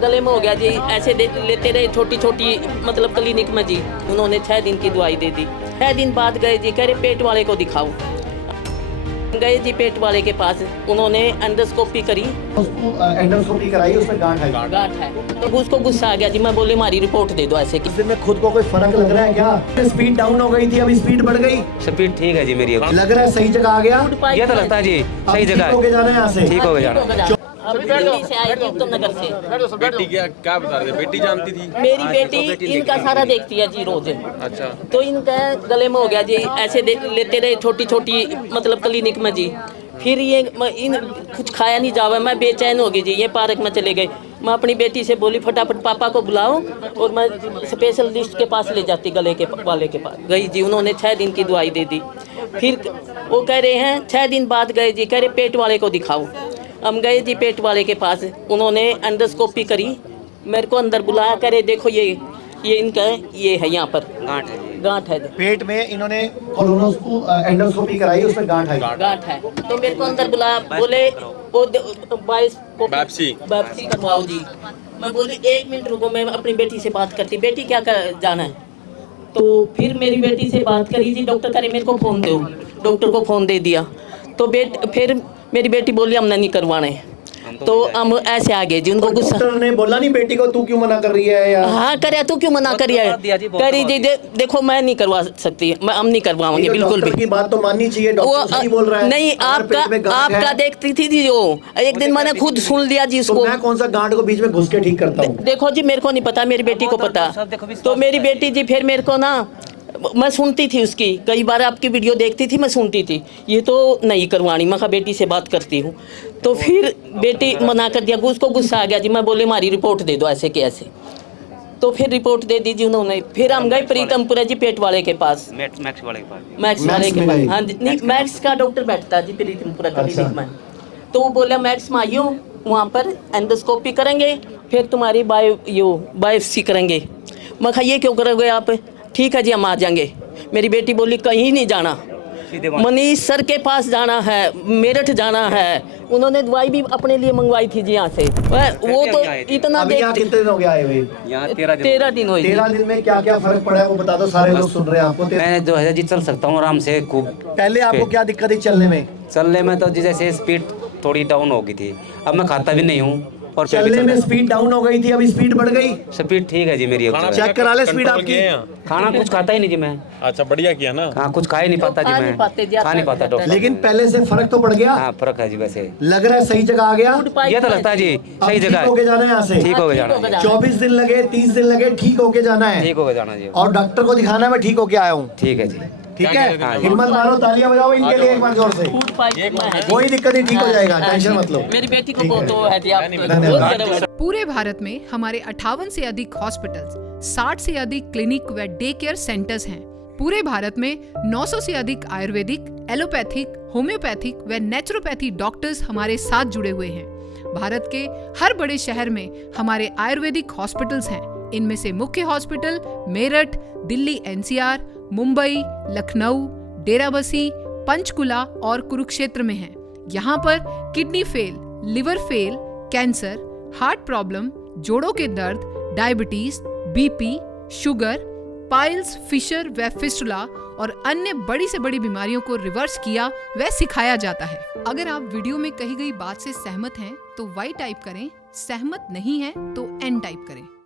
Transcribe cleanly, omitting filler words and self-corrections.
गले में हो गया जी, ऐसे लेते रहे छोटी छोटी मतलब क्लिनिक में जी। उन्होंने 6 दिन की दवाई दे दी। 6 दिन बाद गए जी, कह रहे पेट वाले को दिखाओ। गए जी पेट वाले के पास, उन्होंने एंडोस्कोपी करी, उसको एंडोस्कोपी कराई, उसमें गांठ है। गांठ है। तो उसको गुस्सा आ गया जी, मैं बोले हमारी रिपोर्ट दे दो ऐसे की। इस दिन में खुद को कोई फर्क लग रहा है क्या? स्पीड डाउन हो गई थी, अब स्पीड बढ़ गई। स्पीड ठीक है जी मेरी अब। लग रहा है सही जगह आ गया। ये तो लगता है जी सही जगह ठीक होके जाना है यहाँ से। ठीक हो गया जाना। अब दिल्ली से आई थी, उत्तम नगर से। बेटी क्या बता रहे? बेटी जानती थी? मेरी बेटी इनका सारा देखती है जी रोज। अच्छा। तो इनका गले में हो गया जी, ऐसे लेते रहे छोटी छोटी मतलब क्लिनिक में जी। फिर ये इन कुछ खाया नहीं जावा, मैं बेचैन हो गई जी। ये पार्क में चले गए, मैं अपनी बेटी से बोली फटाफट पापा को बुलाओ, और मैं स्पेशलिस्ट के पास ले जाती, गले के वाले के पास गई जी। उन्होंने 6 दिन की दवाई दे दी। फिर वो कह रहे हैं 6 दिन बाद गए जी, कह रहे पेट वाले को दिखाओ। हम गए जी पेट वाले के पास, उन्होंने एंडोस्कोपी करी, मेरे को अंदर बुलाया, करे देखो ये इनका ये है, यहाँ पर गांठ है। पेट में इन्होंने एंडोस्कोपी कराई, उसमें गांठ है। गांठ है। तो मेरे को अंदर बुलाया, बोले वो 22 वापसी करवाओ जी। मैं बोली 1 मिनट रुको, मैं अपनी बेटी से बात करती। बेटी क्या जाना है? तो फिर मेरी बेटी से बात करी जी, डॉक्टर करे मेरे को फ़ोन दो। डॉक्टर को फ़ोन दे दिया। तो फिर मेरी बेटी बोली हमने नहीं करवाने। तो हम ऐसे आ गए जी। उनको गुस्सा, डॉक्टर ने बोला नहीं बेटी को तू क्यों मना कर रही है या? हाँ करे, तू क्यों मना करी है? करी जी, देखो मैं नहीं करवा सकती, हम नहीं करवाएंगे बिल्कुल भी। की बात तो माननी चाहिए, डॉक्टर सही बोल रहा है। नहीं, आपका देखती थी जी। जो एक दिन मैंने खुद सुन लिया जी इसको। मैं कौन सा गांठ को बीच में घुस के ठीक करता हूँ? देखो जी, मेरे को नहीं पता, मेरी बेटी को पता। तो मेरी बेटी जी फिर मेरे को ना, मैं सुनती थी उसकी, कई बार आपकी वीडियो देखती थी, मैं सुनती थी ये तो नहीं करवानी। मैं कहा बेटी से बात करती हूँ। तो फिर बेटी मना कर दिया, उसको गुस्सा आ गया जी। मैं बोले हमारी रिपोर्ट दे दो ऐसे के ऐसे। तो फिर रिपोर्ट दे दी जी उन्होंने। फिर हम गए प्रीतमपुरा जी पेट वाले के पास, मैक्स वाले के पास। हाँ जी, नहीं मैक्स का डॉक्टर बैठता है जी प्रीतमपुरा क्लिनिक में। तो वो बोला मैक्स में आइयो, वहाँ पर एंडोस्कोपी करेंगे, फिर तुम्हारी बायोप्सी करेंगे। मैं कहा ये क्यों करोगे आप? ठीक है जी हम आ जाएंगे। मेरी बेटी बोली कहीं नहीं जाना, मनीष सर के पास जाना है, मेरठ जाना है। उन्होंने दवाई भी अपने लिए मंगवाई थी जी यहाँ से। वो तो इतना कितने दिन हो गया आए हुए? 13 दिन हुए। 13 दिन में क्या क्या फर्क पड़ा है वो बता दो, सारे लोग सुन रहे हैं आपको। मैं जो है जी चल सकता हूँ आराम से खूब। पहले आपको क्या दिक्कत थी चलने में? चलने में तो जैसे स्पीड थोड़ी डाउन हो गई थी, अब मैं खाता भी नहीं हूँ। और चलने में स्पीड डाउन हो गई थी, अब स्पीड बढ़ गई। स्पीड ठीक है जी मेरी। चेक करा ले स्पीड आपकी। खाना कुछ खाता ही नहीं जी मैं। अच्छा बढ़िया किया ना। हाँ कुछ खा ही नहीं पाता जी मैं, खा नहीं पाता डॉक्टर। लेकिन पहले से फर्क तो पड़ गया। हाँ फर्क है जी। वैसे लग रहा है सही जगह आ गया। ये तो लगता है जी सही जगह होके जाना है यहाँ से। ठीक हो जाना। 24 दिन लगे, 30 दिन लगे, ठीक होके जाना है। ठीक हो जाना जी। और डॉक्टर को दिखाना है मैं ठीक होके आया हूँ। ठीक है जी। ठीक है, हिम्मत मारो, तालियां बजाओ इनके लिए एक बार जोर से। कोई दिक्कत नहीं, ठीक हो जाएगा, टेंशन मत लो। मेरी बेटी को बहुत है। पूरे भारत में हमारे 58 से अधिक हॉस्पिटल्स, 60 से अधिक क्लिनिक व डे केयर सेंटर्स हैं। पूरे भारत में 900 से अधिक आयुर्वेदिक, एलोपैथिक, होम्योपैथिक व नेचुरोपैथी डॉक्टर्स हमारे साथ जुड़े हुए हैं। भारत के हर बड़े शहर में हमारे आयुर्वेदिक हॉस्पिटल्स हैं। इनमें से मुख्य हॉस्पिटल मेरठ, दिल्ली NCR, मुंबई, लखनऊ, डेराबसी, पंचकुला और कुरुक्षेत्र में हैं। यहाँ पर kidney fail, liver fail, cancer, heart problem, जोड़ों के दर्द, diabetes, BP, sugar, piles, fissure व फिस्टुला और अन्य बड़ी से बड़ी बीमारियों को रिवर्स किया व सिखाया जाता है। अगर आप वीडियो में कही गई बात से सहमत हैं तो Y टाइप करें, सहमत नहीं है तो N टाइप करें।